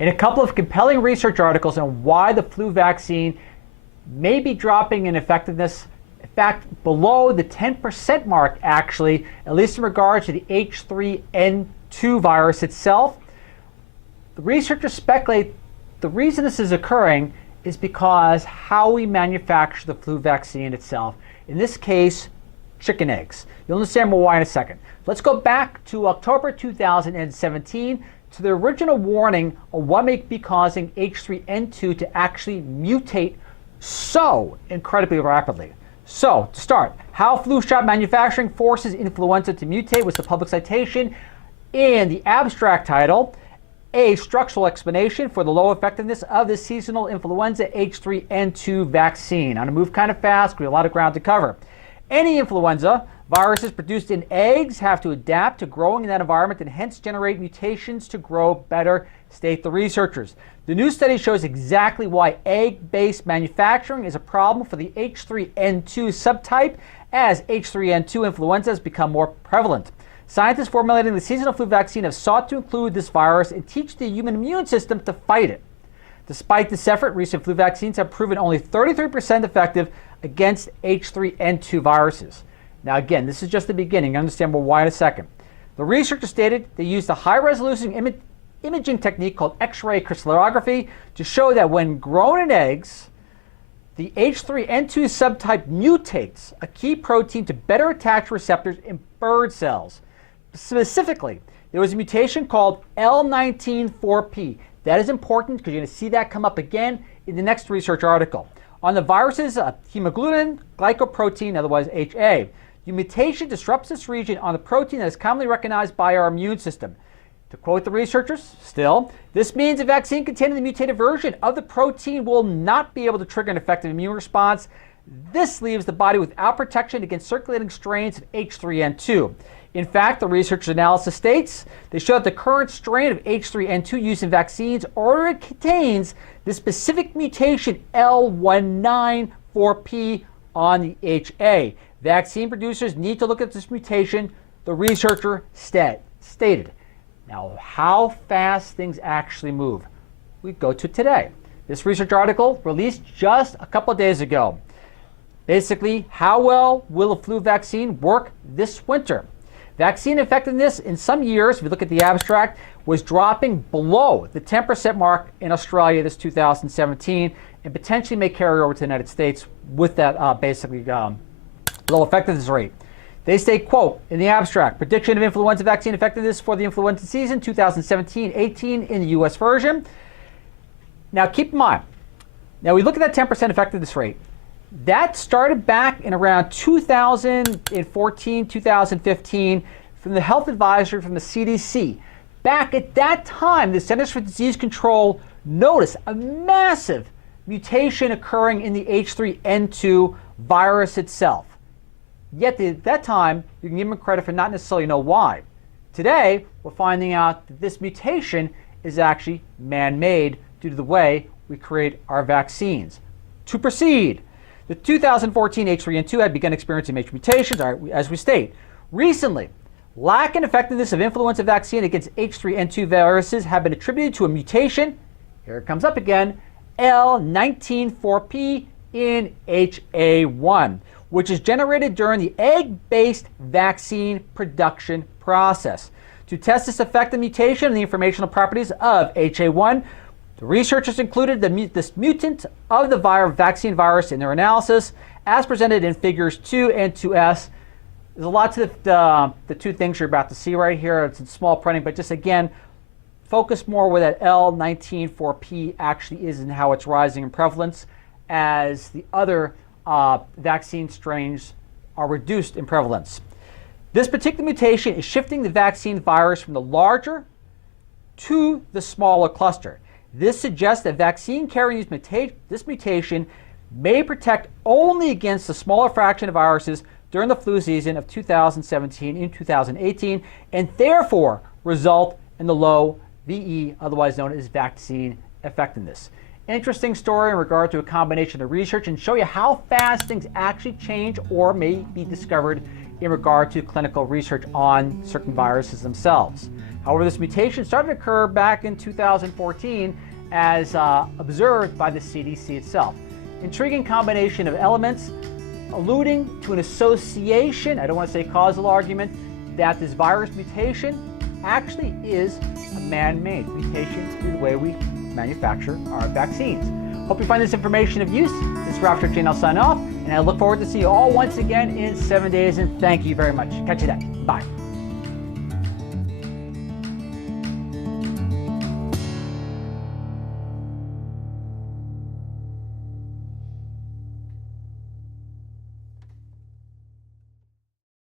In a couple of compelling research articles on why the flu vaccine may be dropping in effectiveness, in fact, below the 10% mark actually, at least in regards to the H3N2 virus itself, the researchers speculate the reason this is occurring is because how we manufacture the flu vaccine itself. In this case, chicken eggs. You'll understand more why in a second. Let's go back to October 2017 to the original warning on what may be causing H3N2 to actually mutate so incredibly rapidly. So, to start, how flu shot manufacturing forces influenza to mutate was the public citation in the abstract title, a structural explanation for the low effectiveness of the seasonal influenza H3N2 vaccine. I'm going to move kind of fast, we have a lot of ground to cover. Any influenza viruses produced in eggs have to adapt to growing in that environment and hence generate mutations to grow better, state the researchers. The new study shows exactly why egg-based manufacturing is a problem for the H3N2 subtype as H3N2 influenza has become more prevalent. Scientists formulating the seasonal flu vaccine have sought to include this virus and teach the human immune system to fight it. Despite this effort, recent flu vaccines have proven only 33% effective against H3N2 viruses. Now again, this is just the beginning. You understand more why in a second. The researchers stated they used a high-resolution imaging technique called X-ray crystallography to show that when grown in eggs, the H3N2 subtype mutates a key protein to better attach receptors in bird cells. Specifically, there was a mutation called L19-4P. That is important because you're going to see that come up again in the next research article. On the virus's hemagglutinin glycoprotein, otherwise HA. The mutation disrupts this region on the protein that is commonly recognized by our immune system. To quote the researchers, still, this means a vaccine containing the mutated version of the protein will not be able to trigger an effective immune response. This leaves the body without protection against circulating strains of H3N2. In fact, the research analysis states they show that the current strain of H3N2 used in vaccines already contains the specific mutation L19-4P on the HA. Vaccine producers need to look at this mutation, the researcher stated. Now, how fast things actually move? We go to today. This research article released just a couple of days ago. Basically, how well will a flu vaccine work this winter? Vaccine effectiveness in some years, if you look at the abstract, was dropping below the 10% mark in Australia this 2017 and potentially may carry over to the United States with that low effectiveness rate. They state, quote, in the abstract, prediction of influenza vaccine effectiveness for the influenza season 2017-18 in the U.S. version. Now keep in mind, now we look at that 10% effectiveness rate. That started back in around 2014, 2015 from the health advisory from the CDC. Back at that time, the Centers for Disease Control noticed a massive mutation occurring in the H3N2 virus itself. Yet at that time, you can give them credit for not necessarily know why. Today, we're finding out that this mutation is actually man-made due to the way we create our vaccines. To proceed, the 2014 H3N2 had begun experiencing major mutations, as we state. Recently, lack in effectiveness of influenza vaccine against H3N2 viruses have been attributed to a mutation, here it comes up again, L19-4P in HA1, which is generated during the egg-based vaccine production process. To test this effective mutation and the informational properties of HA1, the researchers included this mutant of the vaccine virus in their analysis, as presented in figures 2 and 2S. There's a lot to the two things you're about to see right here. It's in small printing, but just again, focus more where that L19-4P actually is and how it's rising in prevalence as the other vaccine strains are reduced in prevalence. This particular mutation is shifting the vaccine virus from the larger to the smaller cluster. This suggests that vaccine carrying this mutation may protect only against the smaller fraction of viruses during the flu season of 2017 and 2018, and therefore result in the low VE, otherwise known as vaccine effectiveness. Interesting story in regard to a combination of research and show you how fast things actually change or may be discovered in regard to clinical research on certain viruses themselves. However, this mutation started to occur back in 2014 as observed by the CDC itself. Intriguing combination of elements alluding to an association, I don't want to say causal argument, that this virus mutation actually is a man-made mutation through the way we manufacture our vaccines. Hope you find this information of use. This is Ralph Jane. I'll sign off, and I look forward to see you all once again in 7 days, and thank you very much. Catch you then. Bye.